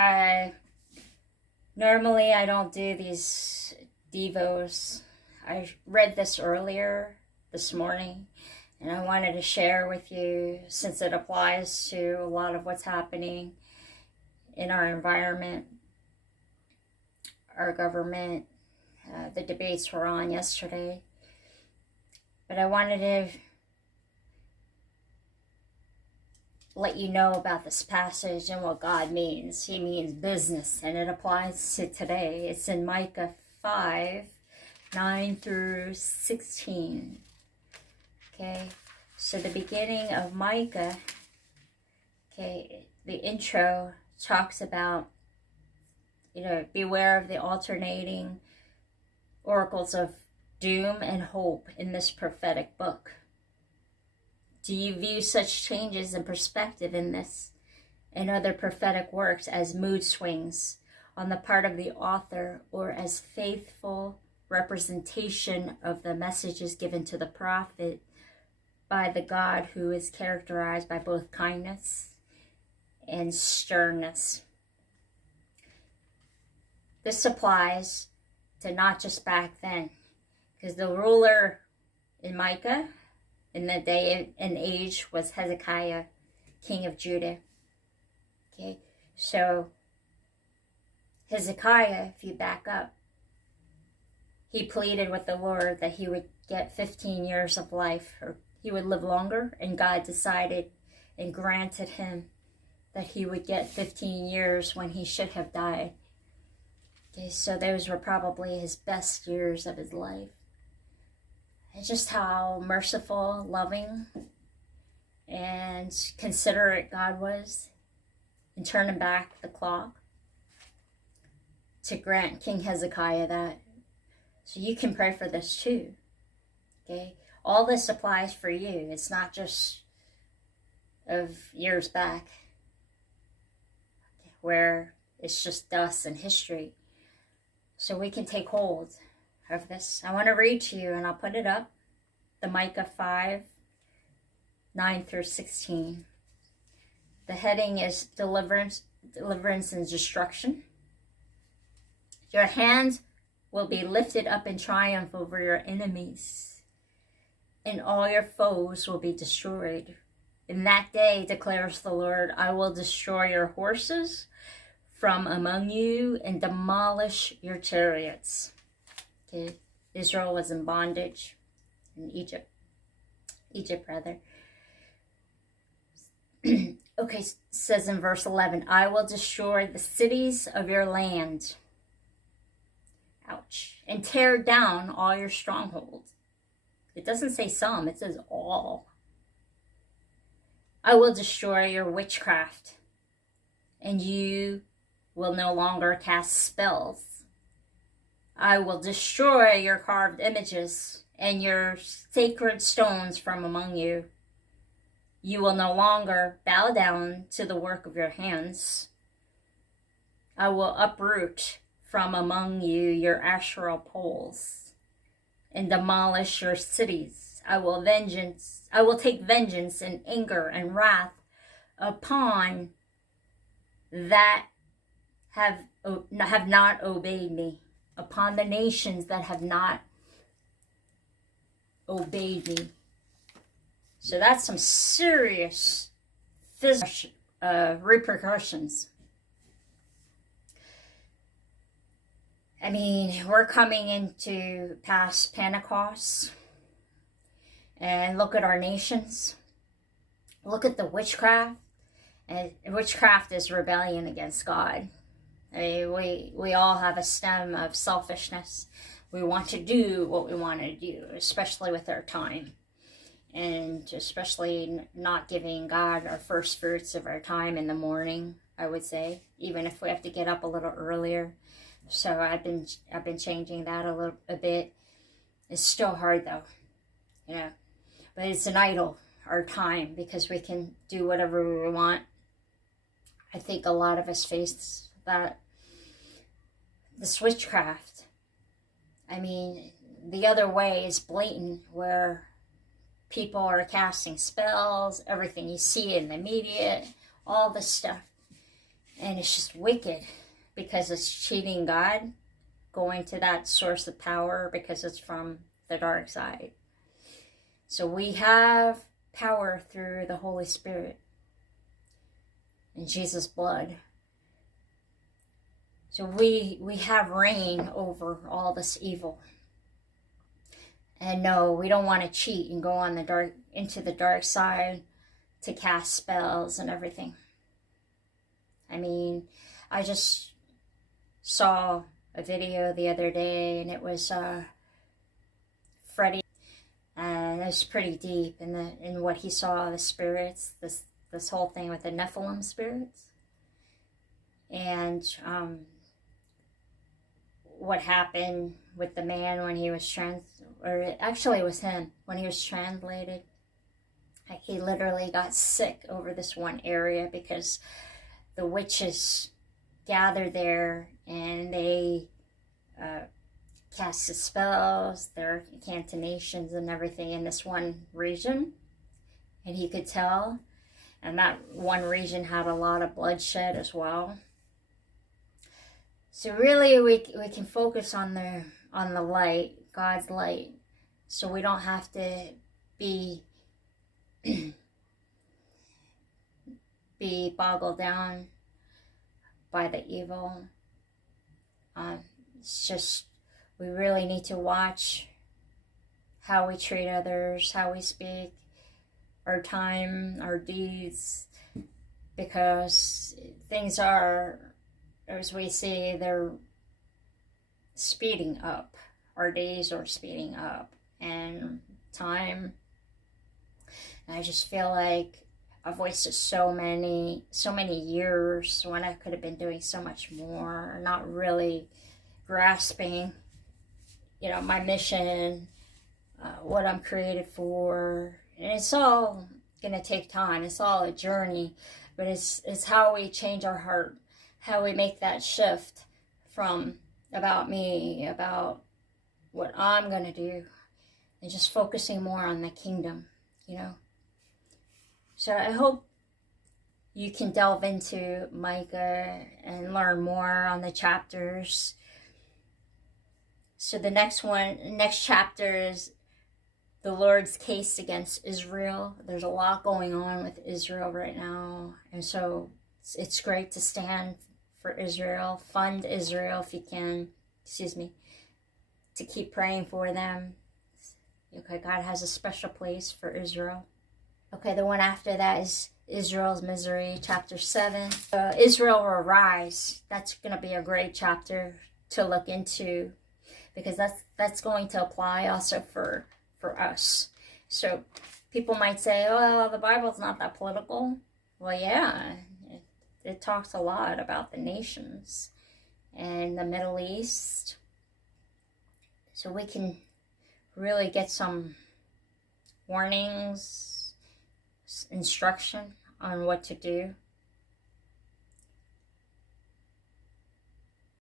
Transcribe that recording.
Hi. Normally I don't do these devos. I read this earlier this morning and I wanted to share with you since it applies to a lot of what's happening in our environment, our government, the debates were on yesterday. But I wanted to let you know about this passage and what God means. He means business, and it applies to today. It's in Micah 5, 9 through 16. Okay, so the beginning of Micah, okay, the intro talks about, beware of the alternating oracles of doom and hope in this prophetic book. Do you view such changes in perspective in this and other prophetic works as mood swings on the part of the author, or as faithful representation of the messages given to the prophet by the God who is characterized by both kindness and sternness? This applies to not just back then, because the ruler in Micah in the day and age was Hezekiah, king of Judah. Okay, so Hezekiah, if you back up, he pleaded with the Lord that he would get 15 years of life, or he would live longer, and God decided and granted him that he would get 15 years when he should have died. Okay, so those were probably his best years of his life. And just how merciful, loving, and considerate God was in turning back the clock to grant King Hezekiah that. So you can pray for this too. Okay? All this applies for you. It's not just of years back where it's just dust and history. So we can take hold of this. I want to read to you, and I'll put it up, the Micah 5, 9 through 16. The heading is deliverance and destruction. Your hand will be lifted up in triumph over your enemies, and all your foes will be destroyed. In that day, declares the Lord, I will destroy your horses from among you and demolish your chariots. Okay. Israel was in bondage in Egypt rather. Okay, says in verse 11, I will destroy the cities of your land. Ouch. And tear down all your strongholds. It doesn't say some, it says all. I will destroy your witchcraft, and you will no longer cast spells. I will destroy your carved images and your sacred stones from among you. You will no longer bow down to the work of your hands. I will uproot from among you your Asherah poles and demolish your cities. I will take vengeance and anger and wrath upon that have not obeyed me, upon the nations that have not obeyed me. So that's some serious physical repercussions. I mean, we're coming into past Pentecost, and look at our nations. Look at the witchcraft, and witchcraft is rebellion against God. I mean, we all have a stem of selfishness. We want to do what we want to do, especially with our time. And especially not giving God our first fruits of our time in the morning, I would say, even if we have to get up a little earlier. So I've been changing that a bit. It's still hard though, but it's an idol, our time, because we can do whatever we want. I think a lot of us face that, this witchcraft. I mean, the other way is blatant, where people are casting spells, everything you see in the media, all this stuff. And it's just wicked because it's cheating God, going to that source of power because it's from the dark side. So we have power through the Holy Spirit and Jesus' blood. So we have reign over all this evil. And no, we don't want to cheat and go on into the dark side to cast spells and everything. I mean, I just saw a video the other day, and it was Freddie, and it was pretty deep in what he saw, the spirits, this whole thing with the Nephilim spirits, and what happened with the man when he was or actually it was him, when he was translated. Like, he literally got sick over this one area because the witches gathered there and they cast the spells, their incantations and everything in this one region. And he could tell. And that one region had a lot of bloodshed as well. So really we can focus on the light, God's light. So we don't have to be boggled down by the evil. It's just, we really need to watch how we treat others, how we speak, our time, our deeds, because things are, as we see, they're speeding up. Our days are speeding up, and time. And I just feel like I've wasted so many years when I could have been doing so much more, not really grasping, my mission, what I'm created for. And it's all gonna take time. It's all a journey, but it's how we change our heart, how we make that shift from about me, about what I'm gonna do, and just focusing more on the kingdom, So I hope you can delve into Micah and learn more on the chapters. So the next chapter is the Lord's case against Israel. There's a lot going on with Israel right now. And so it's great to stand for Israel, fund Israel if you can, to keep praying for them. Okay, God has a special place for Israel. Okay, the one after that is Israel's misery, chapter 7. Israel will rise. That's going to be a great chapter to look into, because that's going to apply also for us. So people might say, oh, well, the Bible's not that political. Well, yeah, it talks a lot about the nations and the Middle East. So we can really get some warnings, instruction on what to do.